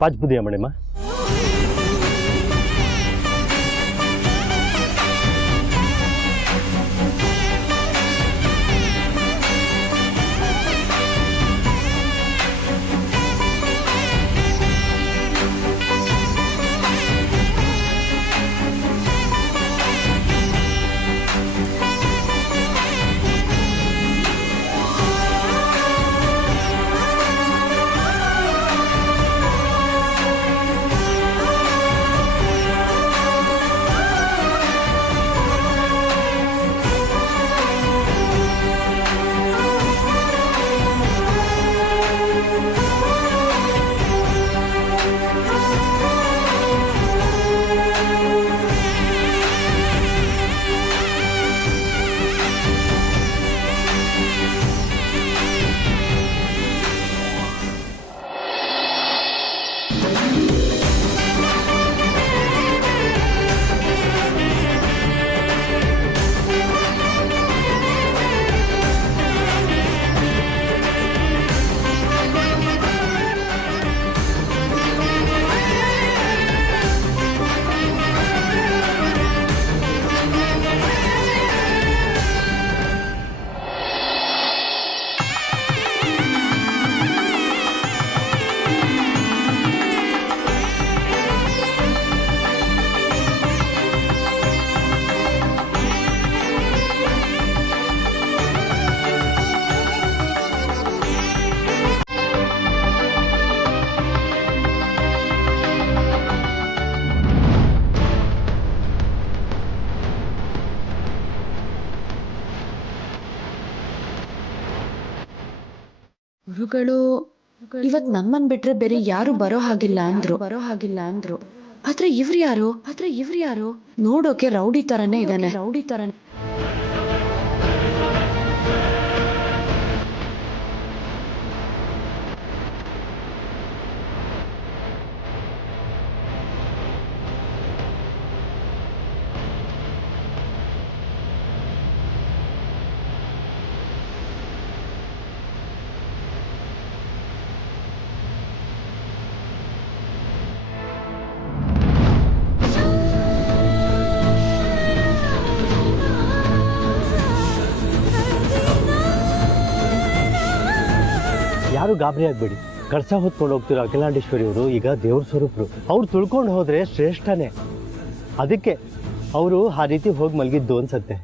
Patch ಬುದಿಯ madam. ಗುರುಗಳು ಇವತ್ ನಮ್ಮನ್ ಬಿಟ್ರೆ ಬೇರೆ ಯಾರು ಬರೋ ಹಾಗಿಲ್ಲ ಅಂದ್ರು. ಆದ್ರೆ ಇವ್ರು ಯಾರು ನೋಡೋಕೆ ರೌಡಿ ತರನೇ ಇದ್ದಾನೆ. ಯಾರು ಗಾಬರಿ ಆಗಬೇಡಿ. ಕಳಸ ಹೊತ್ಕೊಂಡು ಹೋಗ್ತಿರೋ ಅಖಿಲಾಂಡೇಶ್ವರಿ ಅವರು ಈಗ ದೇವ್ರ ಸ್ವರೂಪರು. ಅವ್ರು ತುಳ್ಕೊಂಡು ಹೋದ್ರೆ ಶ್ರೇಷ್ಠನೇ. ಅದಕ್ಕೆ ಅವರು ಆ ರೀತಿ ಹೋಗಿ ಮಲಗಿದ್ದು ಅನ್ಸತ್ತೆ.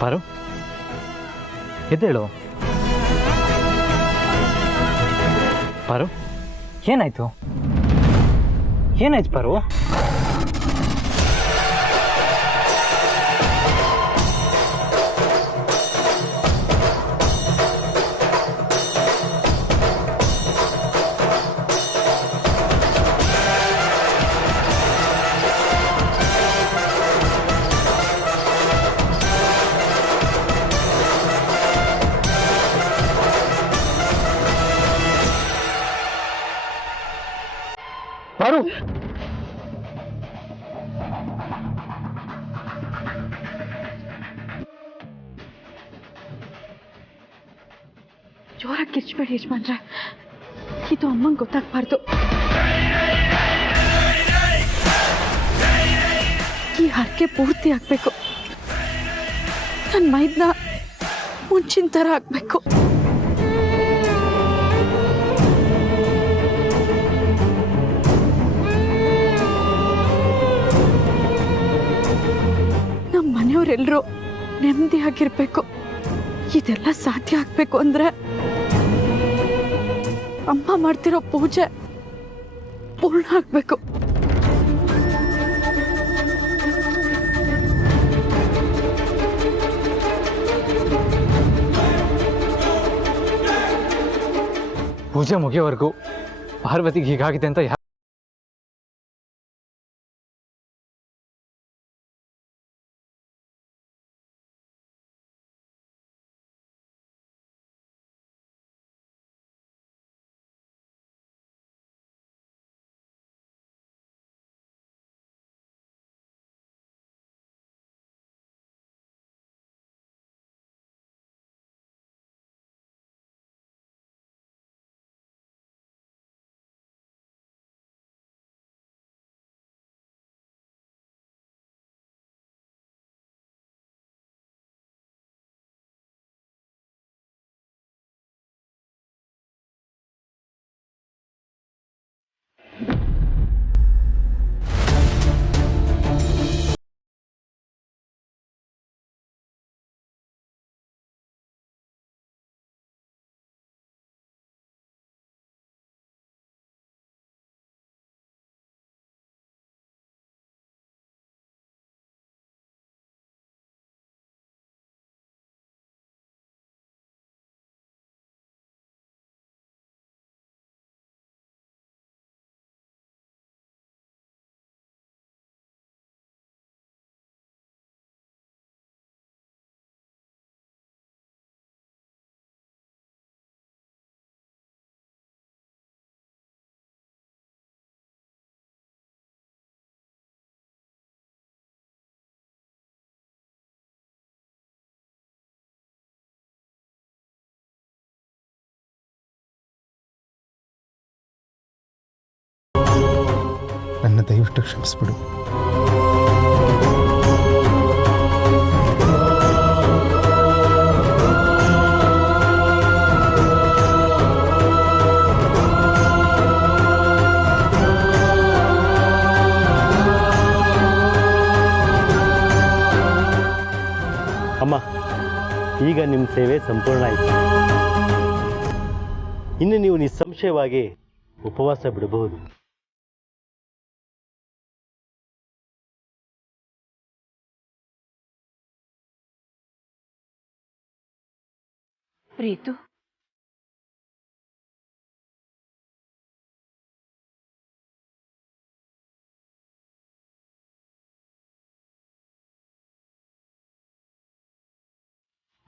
ಪಾರು, ಎದ್ದೇಳು. ಪಾರು, ಏನಾಯ್ತು ಪಾರು? ಪಾರು, ಜೋರಾಗಿ ಕಿರ್ಚ್ಬೇಡಿ ಯಜಮಾನ್ರೆ, ಇದು ಅಮ್ಮಂಗೆ ಗೊತ್ತಾಗ್ಬಾರ್ದು. ಈ ಹರಕೆ ಪೂರ್ತಿ ಆಗ್ಬೇಕು. ನನ್ನ ಮೈದ್ನ ಮುಂಚಿನ ಥರ ಆಗ್ಬೇಕು. ನಮ್ಮ ಮನೆಯವ್ರು ನಾವೆಲ್ಲರೂ ನೆಮ್ಮದಿಯಾಗಿರ್ಬೇಕು. ಇದೆಲ್ಲ ಸಾಧ್ಯ ಆಗ್ಬೇಕು ಅಂದ್ರೆ ಅಮ್ಮ ಮಾಡ್ತಿರೋ ಪೂಜೆ ಪೂರ್ಣ ಆಗ್ಬೇಕು. ಪೂಜೆ ಮುಗಿಯೋವರೆಗೂ ಪಾರ್ವತಿಗೆ ಹೀಗಾಗಿದೆ ಅಂತ ನನ್ನ ದಯವಿಟ್ಟು ಕ್ಷಮಿಸ್ಬಿಡು. ಅಮ್ಮ, ಈಗ ನಿಮ್ಮ ಸೇವೆ ಸಂಪೂರ್ಣ ಆಯಿತು. ಇನ್ನು ನೀವು ನಿಸ್ಸಂಶಯವಾಗಿ ಉಪವಾಸ ಬಿಡಬಹುದು. ಪ್ರೀತು,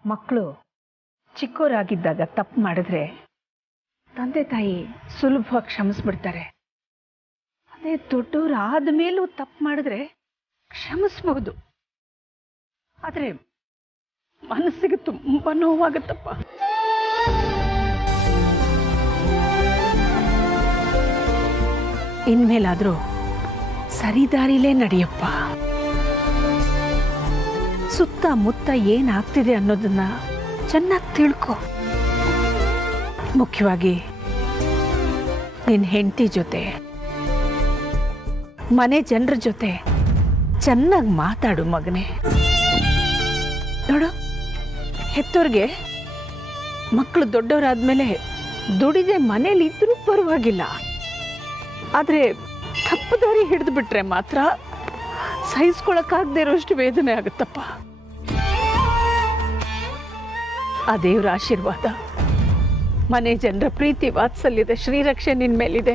ಮಕ್ಕಳು ಚಿಕ್ಕವರಾಗಿದ್ದಾಗ ತಪ್ಪು ಮಾಡಿದ್ರೆ ತಂದೆ ತಾಯಿ ಸುಲಭವಾಗಿ ಕ್ಷಮಿಸ್ಬಿಡ್ತಾರೆ. ಅದೇ ದೊಡ್ಡವರು ಆದ ಮೇಲೂ ತಪ್ಪು ಮಾಡಿದ್ರೆ ಕ್ಷಮಿಸ್ಬಹುದು. ಆದ್ರೆ ಮನಸ್ಸಿಗೆ ತುಂಬಾ ನೋವಾಗತ್ತಪ್ಪ. ಇನ್ಮೇಲಾದ್ರೂ ಸರಿದಾರಿಲೇ ನಡೆಯಪ್ಪ. ಸುತ್ತಮುತ್ತ ಏನಾಗ್ತಿದೆ ಅನ್ನೋದನ್ನ ಚೆನ್ನಾಗಿ ತಿಳ್ಕೊ. ಮುಖ್ಯವಾಗಿ ನಿನ್ನ ಹೆಂಡತಿ ಜೊತೆ, ಮನೆ ಜನರ ಜೊತೆ ಚೆನ್ನಾಗಿ ಮಾತಾಡು ಮಗನೇ. ನೋಡು, ಹೆತ್ತೋರ್ಗೆ ಮಕ್ಕಳು ದೊಡ್ಡವರಾದ್ಮೇಲೆ ದುಡಿದೆ ಮನೇಲಿ ಇದ್ರೂ ಪರವಾಗಿಲ್ಲ. ಆದ್ರೆ ತಪ್ಪು ದಾರಿ ಹಿಡಿದು ಬಿಟ್ರೆ ಮಾತ್ರ ಸಹಿಸ್ಕೊಳಕ್ಕಾಗದೇ ಇರೋಷ್ಟು ವೇದನೆ ಆಗುತ್ತಪ್ಪ. ಆ ದೇವರ ಆಶೀರ್ವಾದ, ಮನೆ ಜನರ ಪ್ರೀತಿ ವಾತ್ಸಲ್ಯದ ಶ್ರೀರಕ್ಷೆ ನಿನ್ ಮೇಲಿದೆ.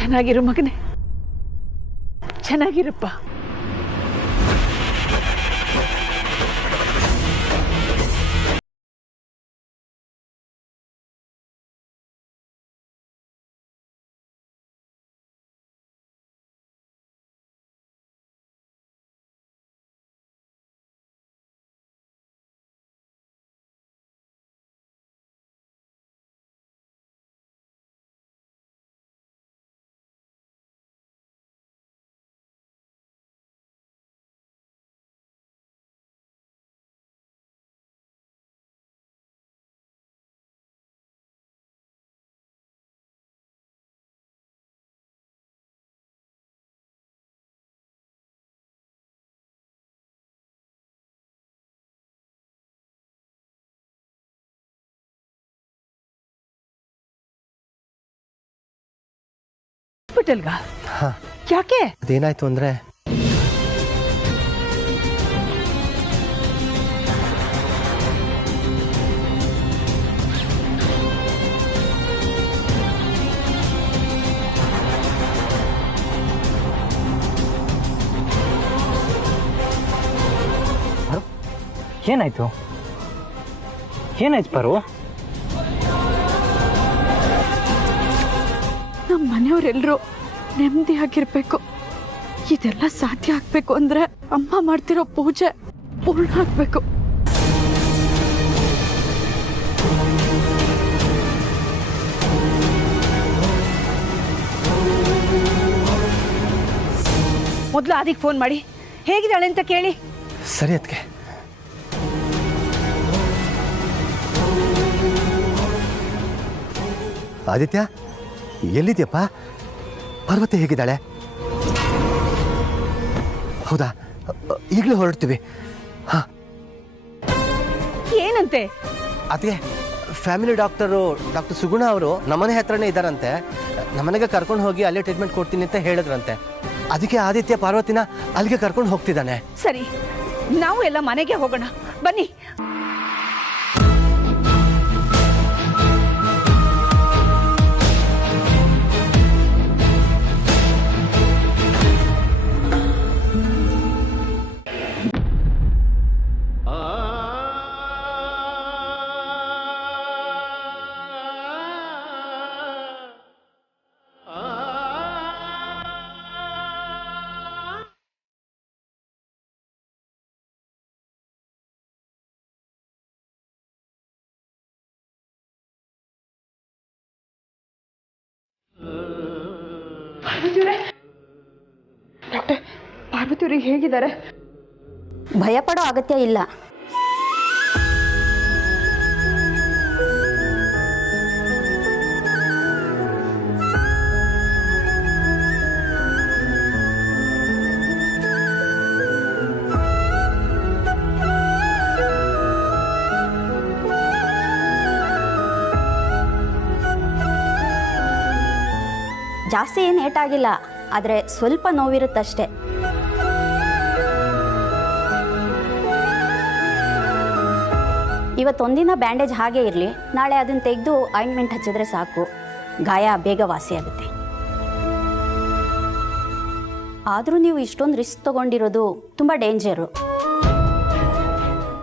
ಚೆನ್ನಾಗಿರು ಮಗನೇ, ಚೆನ್ನಾಗಿರಪ್ಪ. ಹಾಸ್ಪಿಟಲ್ಗ? ಹಾಂ, ಯಾಕೆ? ಅದೇನಾಯ್ತು ಅಂದರೆ ಏನಾಯ್ತು? ಏನಾಯ್ತು ಪರು? ನಮ್ಮ ಮನೆಯವರೆಲ್ಲರೂ ನೆಮ್ಮದಿಯಾಗಿರ್ಬೇಕು. ಇದೆಲ್ಲ ಸಾಧ್ಯ ಆಗ್ಬೇಕು ಅಂದ್ರೆ ಅಮ್ಮ ಮಾಡ್ತಿರೋ ಪೂಜೆ ಪೂರ್ಣ ಆಗ್ಬೇಕು. ಮೊದಲು ಆದಿಗೆ ಫೋನ್ ಮಾಡಿ ಹೇಗಿದ್ದಾಳೆ ಅಂತ ಕೇಳಿ. ಸರಿ ಅದಕ್ಕೆ. ಆದಿತ್ಯ, ಎಲ್ಲಿದ್ಯಪ್ಪ? ಪಾರ್ವತಿ ಹೇಗಿದ್ದಾಳೆ? ಹೌದಾ, ಈಗಲೂ ಹೊರಡ್ತೀವಿ. ಹಾಂ, ಏನಂತೆ? ಅದಕ್ಕೆ ಫ್ಯಾಮಿಲಿ ಡಾಕ್ಟರ್ ಸುಗುಣ ಅವರು ನಮ್ಮನೆ ಹತ್ರನೇ ಇದ್ದಾರಂತೆ. ನಮ್ಮನೆಗೆ ಕರ್ಕೊಂಡು ಹೋಗಿ ಅಲ್ಲೇ ಟ್ರೀಟ್ಮೆಂಟ್ ಕೊಡ್ತೀನಿ ಅಂತ ಹೇಳಿದ್ರಂತೆ. ಅದಕ್ಕೆ ಆದಿತ್ಯ ಪಾರ್ವತಿನ ಅಲ್ಲಿಗೆ ಕರ್ಕೊಂಡು ಹೋಗ್ತಿದ್ದಾನೆ. ಸರಿ, ನಾವು ಎಲ್ಲ ಮನೆಗೆ ಹೋಗೋಣ ಬನ್ನಿ. ಡಾಕ್ಟರ್, ಪಾರ್ವತಿಯವ್ರಿಗೆ ಹೇಗಿದ್ದಾರೆ? ಭಯಪಡೋ ಅಗತ್ಯ ಇಲ್ಲ. ಜಾಸ್ತಿ ಏನು ಏಟಾಗಿಲ್ಲ, ಆದರೆ ಸ್ವಲ್ಪ ನೋವಿರುತ್ತಷ್ಟೆ. ಇವತ್ತೊಂದಿನ ಬ್ಯಾಂಡೇಜ್ ಹಾಗೆ ಇರಲಿ, ನಾಳೆ ಅದನ್ನು ತೆಗೆದು ಆಯಿಂಟ್ಮೆಂಟ್ ಹಚ್ಚಿದ್ರೆ ಸಾಕು, ಗಾಯ ಬೇಗ ವಾಸಿಯಾಗುತ್ತೆ. ಆದರೂ ನೀವು ಇಷ್ಟೊಂದು ರಿಸ್ಕ್ ತೊಗೊಂಡಿರೋದು ತುಂಬ ಡೇಂಜರು.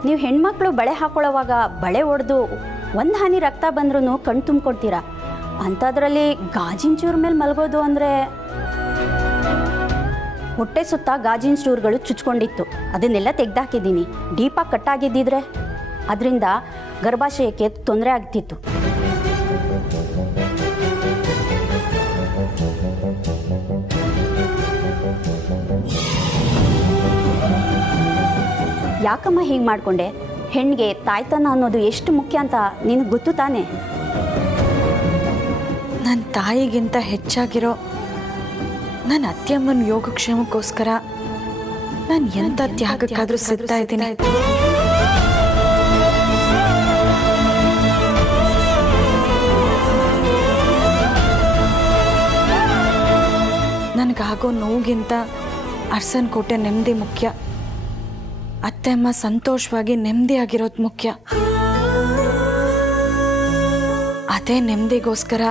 ನೀವು ಹೆಣ್ಮಕ್ಳು ಬಳೆ ಹಾಕೊಳ್ಳೋವಾಗ ಬಳೆ ಒಡೆದು ಒಂದು ಹನಿ ರಕ್ತ ಬಂದ್ರೂ ಕಣ್ ತುಂಬಿಕೊಡ್ತೀರಾ. ಅಂಥದ್ರಲ್ಲಿ ಗಾಜಿನ ಚೂರು ಮೇಲೆ ಮಲಗೋದು ಅಂದರೆ. ಹೊಟ್ಟೆ ಸುತ್ತ ಗಾಜಿನ ಚೂರುಗಳು ಚುಚ್ಕೊಂಡಿತ್ತು, ಅದನ್ನೆಲ್ಲ ತೆಗೆದಾಕಿದ್ದೀನಿ. ಡೀಪಾಗಿ ಕಟ್ಟಾಗಿದ್ದಿದ್ರೆ ಅದರಿಂದ ಗರ್ಭಾಶಯಕ್ಕೆ ತೊಂದರೆ ಆಗ್ತಿತ್ತು. ಯಾಕಮ್ಮ ಹೀಗೆ ಮಾಡಿಕೊಂಡೆ? ಹೆಣ್ಣಿಗೆ ತಾಯ್ತನ ಅನ್ನೋದು ಎಷ್ಟು ಮುಖ್ಯ ಅಂತ ನಿನಗೆ ಗೊತ್ತು ತಾನೆ? ನನ್ನ ತಾಯಿಗಿಂತ ಹೆಚ್ಚಾಗಿರೋ ನನ್ನ ಅತ್ತೆಯಮ್ಮನ ಯೋಗಕ್ಷೇಮಕ್ಕೋಸ್ಕರ ನಾನು ಎಂಥ ತ್ಯಾಗಕ್ಕಾದರೂ ಸಿದ್ಧ ಇದ್ದೀನಿ. ನನಗಾಗೋ ನೋವಿಗಿಂತ ಅರ್ಸನ್ ಕೋಟೆ ನೆಮ್ಮದಿ ಮುಖ್ಯ. ಅತ್ತೆಮ್ಮ ಸಂತೋಷವಾಗಿ ನೆಮ್ಮದಿಯಾಗಿರೋದು ಮುಖ್ಯ. ಅದೇ ನೆಮ್ಮದಿಗೋಸ್ಕರ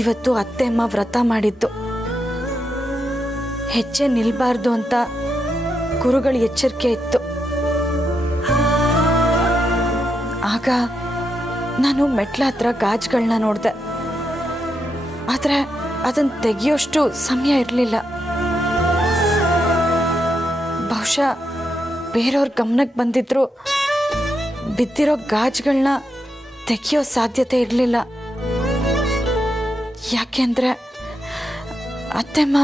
ಇವತ್ತು ಅತ್ತೆಮ್ಮ ವ್ರತ ಮಾಡಿದ್ದು. ಹೆಜ್ಜೆ ನಿಲ್ಬಾರ್ದು ಅಂತ ಗುರುಗಳ ಎಚ್ಚರಿಕೆ ಇತ್ತು. ಆಗ ನಾನು ಮೆಟ್ಲ ಹತ್ರ ಗಾಜುಗಳನ್ನ ನೋಡಿದೆ, ಆದರೆ ಅದನ್ನು ತೆಗೆಯೋಷ್ಟು ಸಮಯ ಇರಲಿಲ್ಲ. ಬಹುಶಃ ಬೇರೆಯವ್ರ ಗಮನಕ್ಕೆ ಬಂದಿದ್ರು ಬಿದ್ದಿರೋ ಗಾಜುಗಳನ್ನ ತೆಗೆಯೋ ಸಾಧ್ಯತೆ ಇರಲಿಲ್ಲ. ಯಾಕೆಂದರೆ ಅತ್ತೆಮ್ಮ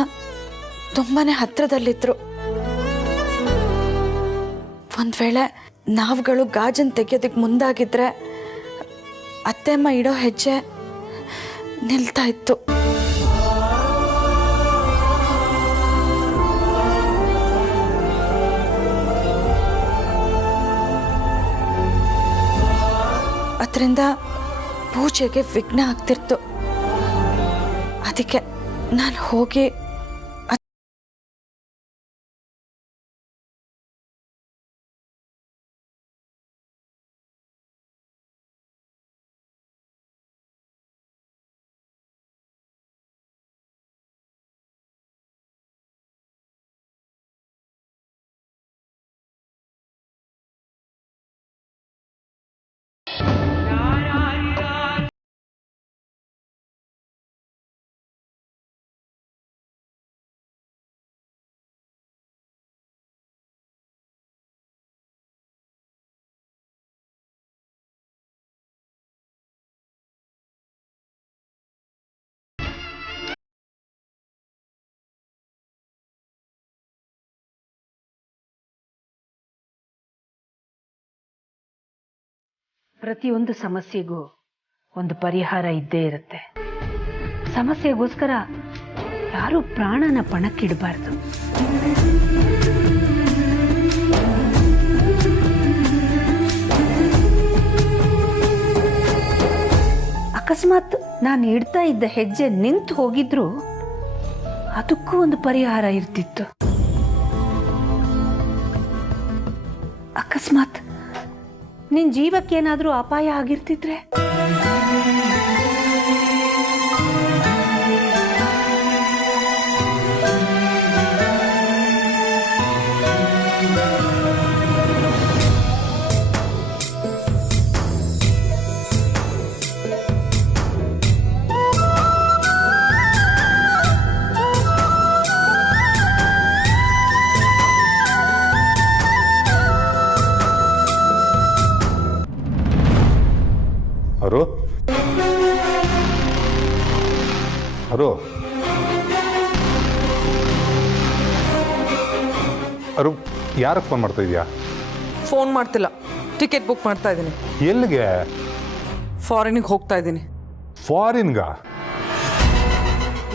ತುಂಬಾ ಹತ್ತಿರದಲ್ಲಿದ್ದರು. ಒಂದು ವೇಳೆ ನಾವುಗಳು ಗಾಜನ್ನು ತೆಗೆಯೋದಕ್ಕೆ ಮುಂದಾಗಿದ್ರೆ ಅತ್ತೆಮ್ಮ ಇಡೋ ಹೆಜ್ಜೆ ನಿಲ್ತಾ ಇತ್ತು. ಅದರಿಂದ ಪೂಜೆಗೆ ವಿಘ್ನ ಆಗ್ತಿರ್ತು. ಅದಕ್ಕೆ ನಾನು ಹೋಗಿ ಪ್ರತಿಯೊಂದು ಸಮಸ್ಯೆಗೂ ಒಂದು ಪರಿಹಾರ ಇದ್ದೇ ಇರುತ್ತೆ. ಸಮಸ್ಯೆಗೋಸ್ಕರ ಯಾರೂ ಪ್ರಾಣನ ಪಣಕ್ಕಿಡಬಾರ್ದು. ಅಕಸ್ಮಾತ್ ನಾನು ಇಡ್ತಾ ಇದ್ದ ಹೆಜ್ಜೆ ನಿಂತು ಹೋಗಿದ್ರು ಅದಕ್ಕೂ ಒಂದು ಪರಿಹಾರ ಇರ್ತಿತ್ತು. ಅಕಸ್ಮಾತ್ ನಿನ್ ಜೀವಕ್ಕೇನಾದ್ರೂ ಅಪಾಯ ಆಗಿರ್ತಿದ್ರೆ ಅರು ಅರು ಅರು ಯಾರಕ್ಕೆ ಫೋನ್ ಮಾಡ್ತಾ ಇದೀಯಾ? ಫೋನ್ ಮಾಡ್ತಿಲ್ಲ, ಟಿಕೆಟ್ ಬುಕ್ ಮಾಡ್ತಾ ಇದ್ದೀನಿ. ಎಲ್ಲಿಗೆ? ಫಾರಿನಿಗೆ ಹೋಗ್ತಾ ಇದ್ದೀನಿ. ಫಾರಿನ್ಗ?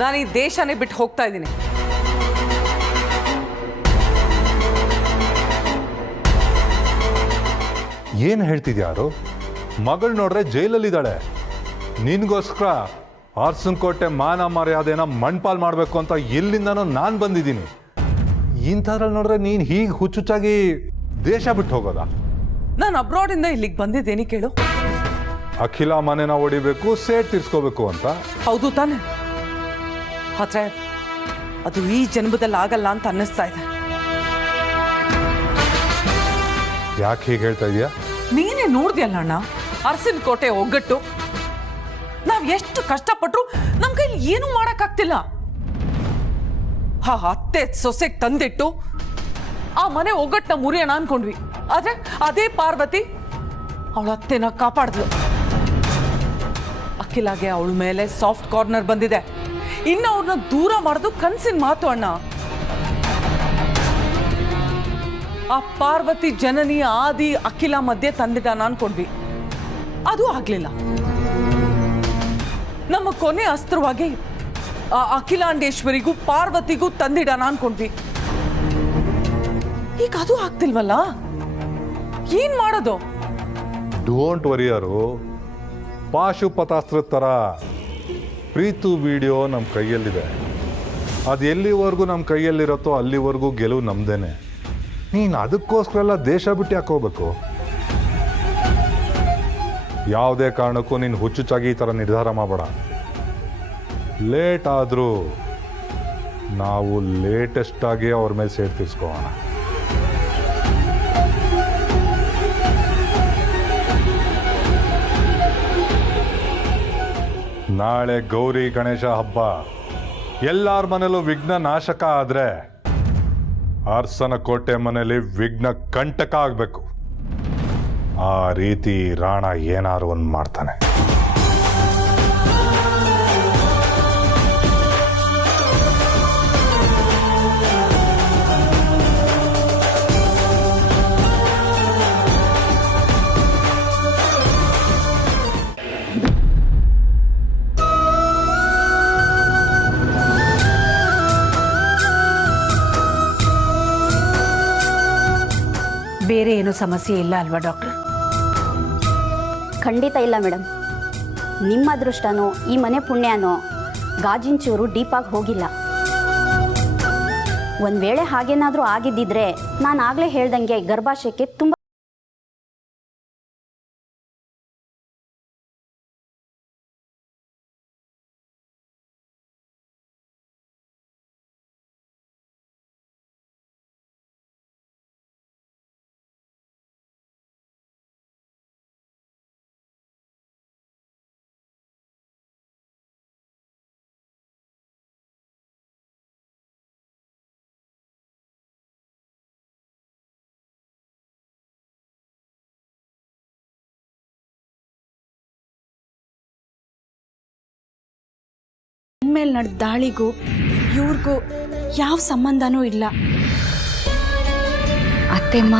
ನಾನು ಈ ದೇಶನೇ ಬಿಟ್ಟು ಹೋಗ್ತಾ ಇದ್ದೀನಿ. ಏನು ಹೇಳ್ತಿದ್ಯಾರು? ಮಗಳು ನೋಡ್ರೆ ಜೈಲಲ್ಲಿದ್ದಾಳೆ. ನಿನ್ಗೋಸ್ಕರ ಅರಸನಕೋಟೆ ಮಾನ ಮರ್ಯಾದೆನ ಮಣ್ಪಾಲ್ ಮಾಡಬೇಕು ಅಂತ ಎಲ್ಲಿಂದನೋ ನಾನು ಬಂದಿದ್ದೀನಿ. ಇಂಥದ್ರಲ್ಲಿ ನೋಡ್ರೆ ನೀನು ಹೀಗೆ ಹುಚ್ಚುಚ್ಚಾಗಿ ದೇಶ ಬಿಟ್ಟು ಹೋಗೋದಾ? ನಾನು ಅಬ್ರಾಡಿಂದ ಇಲ್ಲಿಗೆ ಬಂದಿದ್ದೇನೆ ಕೇಳು. ಅಖಿಲ ಮನೆನ ಹೊಡಿಬೇಕು, ಸೇಟ್ ತೀರ್ಸ್ಕೋಬೇಕು ಅಂತ. ಹೌದು ತಾನೆ? ಆದ್ರೆ ಅದು ಈ ಜನ್ಮದಲ್ಲಿ ಆಗಲ್ಲ ಅಂತ ಅನ್ನಿಸ್ತಾ ಇದೆ. ಯಾಕೆ ಹೀಗೆ ಹೇಳ್ತಾ ಇದೀಯಾ? ನೀನೇ ನೋಡ್ದಿಯಲ್ಲ ಅಣ್ಣ, ಅರಸನಕೋಟೆ ಒಗ್ಗಟ್ಟು. ನಾವ್ ಎಷ್ಟು ಕಷ್ಟಪಟ್ರು ನಮ್ ಕೈಲಿ ಏನೂ ಮಾಡಕ್ಕಾಗ್ತಿಲ್ಲ. ಅತ್ತೆ ಸೊಸೆಗೆ ತಂದಿಟ್ಟು ಆ ಮನೆ ಒಗ್ಗಟ್ಟನ್ನ ಮುರಿಯೋಣ ಅನ್ಕೊಂಡ್ವಿ. ಆದ್ರೆ ಅದೇ ಪಾರ್ವತಿ ಅವಳ ಅತ್ತೆನ ಕಾಪಾಡಿದ್ಲು. ಅಖಿಲಾಗೆ ಅವಳ ಮೇಲೆ ಸಾಫ್ಟ್ ಕಾರ್ನರ್ ಬಂದಿದೆ. ಇನ್ನು ಅವ್ರನ್ನ ದೂರ ಮಾಡೋದು ಕನ್ಸಿನ ಮಾತು ಅಣ್ಣ. ಆ ಪಾರ್ವತಿ ಜನನಿ ಆದಿ ಅಖಿಲ ಮಧ್ಯೆ ತಂದಿದ್ದಾನ ಅನ್ಕೊಂಡ್ವಿ. ಅದು ಆಗ್ಲಿಲ್ಲ. ನಮ್ಮ ಕೊನೆ ಅಸ್ತ್ರವಾಗಿ ಆ ಅಖಿಲಾಂಡೇಶ್ವರಿಗೂ ಪಾರ್ವತಿಗೂ ತಂದಿಡಾನ ಅನ್ಕೊಂಡ್ವಿ. ಈಗ ಅದು ಆಗ್ತಿಲ್ವಲ್ಲ, ಏನ್ ಮಾಡೋದು? ಡೋಂಟ್ ವರಿಯರು. ಪಾಶುಪತಾಸ್ತ್ರ ಥರ ಪ್ರೀತು ವಿಡಿಯೋ ನಮ್ಮ ಕೈಯಲ್ಲಿದೆ. ಅದು ಎಲ್ಲಿವರೆಗೂ ನಮ್ಮ ಕೈಯಲ್ಲಿರುತ್ತೋ ಅಲ್ಲಿವರೆಗೂ ಗೆಲುವು ನಮ್ದೇನೆ. ನೀನು ಅದಕ್ಕೋಸ್ಕರ ಎಲ್ಲ ದೇಶ ಬಿಟ್ಟು ಯಾಕೆ ಹೋಗ್ಬೇಕು? ಯಾವುದೇ ಕಾರಣಕ್ಕೂ ನೀನು ಹುಚ್ಚುಚ್ಚಾಗಿ ಈ ಥರ ನಿರ್ಧಾರ ಮಾಡಬೇಡ. ಲೇಟ್ ಆದರೂ ನಾವು ಲೇಟೆಸ್ಟಾಗಿ ಅವ್ರ ಮೇಲೆ ಸೇಟ್ ತೀರ್ಸ್ಕೋಣ. ನಾಳೆ ಗೌರಿ ಗಣೇಶ ಹಬ್ಬ. ಎಲ್ಲರ ಮನೇಲೂ ವಿಘ್ನ ನಾಶಕ ಆದರೆ ಅರಸನಕೋಟೆ ಮನೇಲಿ ವಿಘ್ನ ಕಂಟಕ ಆಗಬೇಕು. ಆ ರೀತಿ ರಾಣ ಏನಾರು ಒಂದು ಮಾಡ್ತಾನೆ. ಬೇರೆ ಏನೂ ಸಮಸ್ಯೆ ಇಲ್ಲ ಅಲ್ವಾ ಡಾಕ್ಟರ್? ಖಂಡಿತ ಇಲ್ಲ ಮೇಡಮ್. ನಿಮ್ಮ ಅದೃಷ್ಟನೋ ಈ ಮನೆ ಪುಣ್ಯನೋ ಗಾಜಿನ ಚೂರು ಡೀಪಾಗಿ ಹೋಗಿಲ್ಲ. ಒಂದು ವೇಳೆ ಹಾಗೇನಾದರೂ ಆಗಿದ್ದಿದ್ರೆ ನಾನು ಆಗಲೇ ಹೇಳ್ದಂಗೆ ಗರ್ಭಾಶಯಕ್ಕೆ ತುಂಬ ಮೇಲೆ ನಡೆದ ದಾಳಿಗೂ ಇವ್ರಿಗೂ ಯಾವ ಸಂಬಂಧನೂ ಇಲ್ಲ. ಅತ್ತೆಮ್ಮ,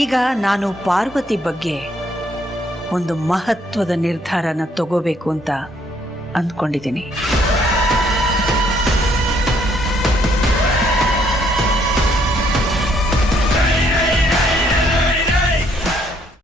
ಈಗ ನಾನು ಪಾರ್ವತಿ ಬಗ್ಗೆ ಒಂದು ಮಹತ್ವದ ನಿರ್ಧಾರನ ತಗೋಬೇಕು ಅಂತ ಅಂದ್ಕೊಂಡಿದ್ದೀನಿ.